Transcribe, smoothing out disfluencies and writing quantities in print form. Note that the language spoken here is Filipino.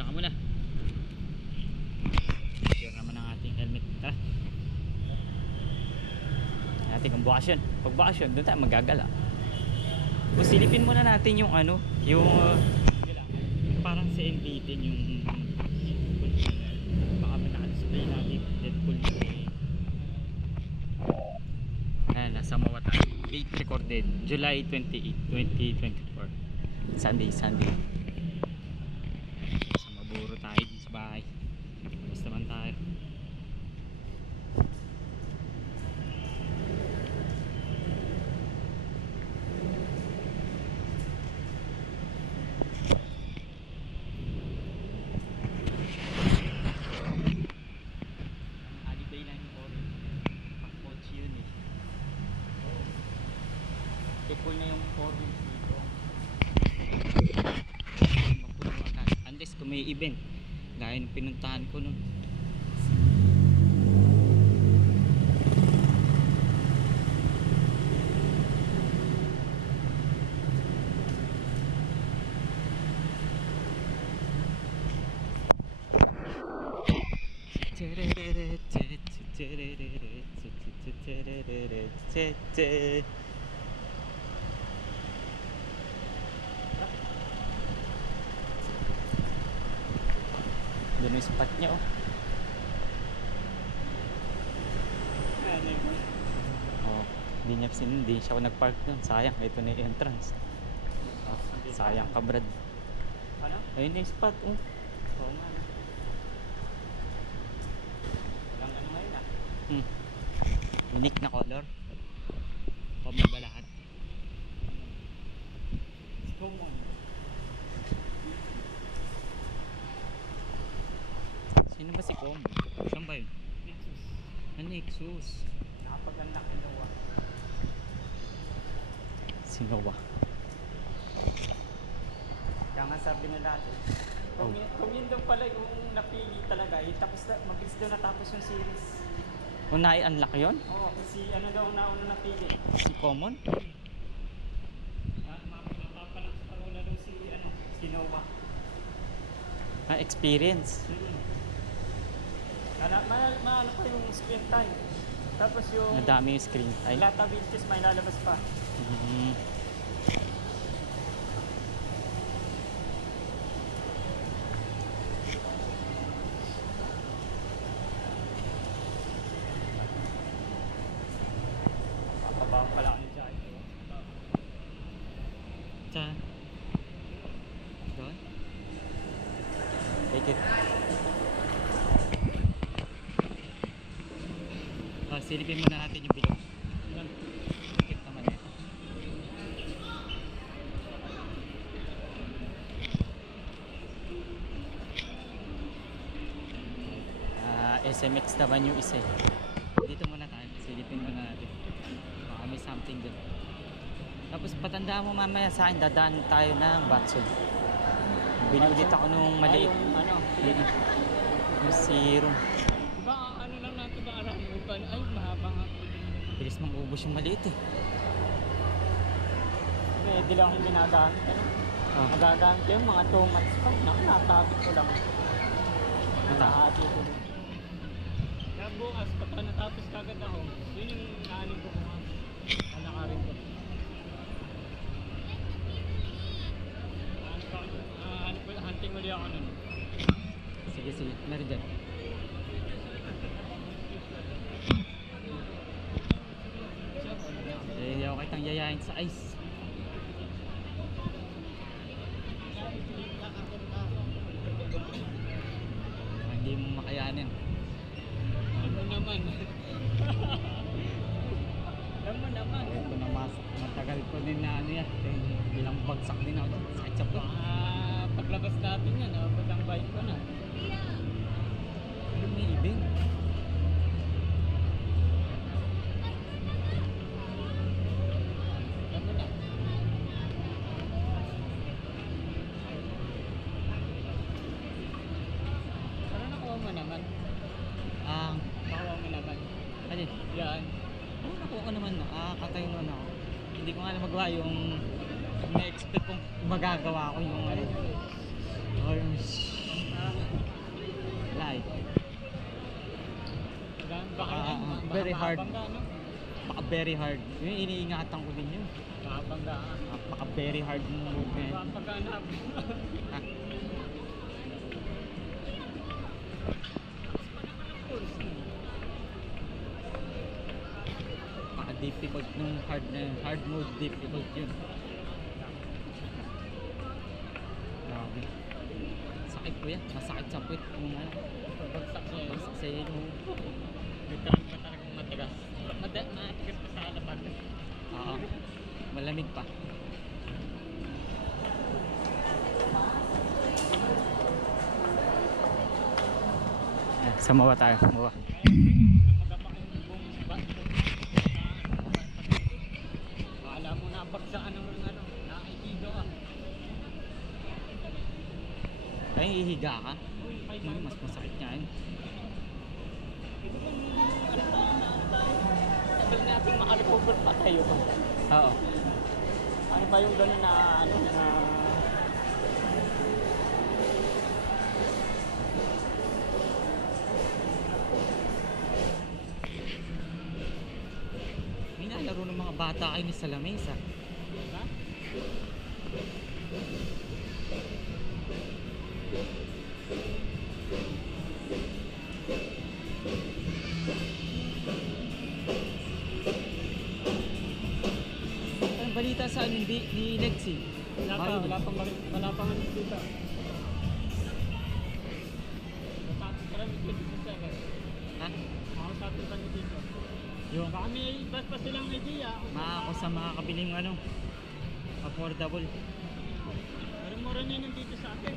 Diyan ka muna. Sure naman ang ating helmet. Tara. Natin kung bukas yun. Pag bukas yun, doon tayo magagala. So, silipin muna natin yung ano, yung parang sa NBT yung baka may naka-display natin Deadpool. Ayan, nasa Mawa tayo. Date recorded July 28, 2024. Sunday. Sa Maburo tayo din sa bahay. Basta naman tayo. Holiday lang yung orin. Pag-coach yun eh. Tipol na yung orin dito. Mapuno agad. Unless kung may event. Gaya ng pinuntahan ko nun. Doon yung spot niya oh. Oh, hindi siya ako nagpark doon. Sayang, ito na yung entrance. Oh, sayang ka Brad. Ano? Ayun na yung spot oh. Oo nga. Walang ano ngayon ah. Unique na color. Pamagalahat. Common. Sino ba si Combo? Saan ba yun? Nexus. Nexus. Nakapaganda kay Noah. Si Noah. Kaya nga sabi na natin. Kung yun daw pala yung napili talaga, tapos mabilis daw natapos yung series. Kung nai-unlock yun? Oo, kasi ano daw nauna napili? Si Common? Mapapalang daw si Noah. Experience. Maano pa yung screen time. Tapos yung nadami yung screen time. Lata vintage may lalabas pa. Papabaw pala ako ni Jai. Diyan. Doon. Take it. Silipin muna natin yung bilog. Bakit naman ito? SMX naman yung isa. Dito muna tayo. Silipin muna natin. Baka may something dun. Tapos patandaan mo mamaya sa akin, dadaan tayo ng Batson. Binulit ako nung maliit. Yung serum. Ay, mahaba nga. Bilis mang ubos yung maliit eh. Hindi lang akong ginagamit. Magagamit ko yung mga 2 months pa. Natabit ko lang. Nakahati ko. Kaya bukas, pagka natapos kagad ako, yun yung naanin ko kung alakarin ko. Hunting ulit ako nun. Sige, meron dyan. Hindi ako kitang yayain sa ice. Hindi mo makayanin. Ano naman? Ano naman? Ito na matagal ko din na ano yan. Bilang bagsak din ako dyan. Sakit sa plot. Paglabas natin yan, batang bike ko na. Ano may ibig? Nakuha mo naman. Alin? Yan. Oo, nakuha ko naman. Nakakatay nun ako. Hindi ko nga na magawa yung na-expect kong magagawa ko yung ano. very hard. Nakabangga, no? Baka very hard. Yun, iniingatan ko din yun. Nakabangga. Baka very hard yung move na yun. Pagkahanap. Ha? Baka difficult nung hard na yun. Hard mode, difficult yun. Grabe. Sakit ko yan. Masakit sa puwit. Yung ano. Pagbagsak niya yun. Bagsak sa yun. Literal ka talagang matigas. Matigas pa sa halapan. Oo. Malamig pa. Ayan, sa mawa tayo. Mawa. Magapak yung buong bus. Akala mo na bagsakan ng ano, nakaikido ka. Ay, ihiga ka. Mas masakit nga yun. Tagal natin makarecover pa tayo. Oo. Ano ba yung gano'n na ano na May nalaro ng mga bata kayo ni sa lamesa. diba? Anong balita sa ano ni Lexi? Wala pang ano dito. Matapos pa rin dito sa server. Ha? Makasapin pa rin dito. Yung Baka may iba pa silang idea. makako sa makakabiling ano affordable. Pero mura na yun dito sa atin.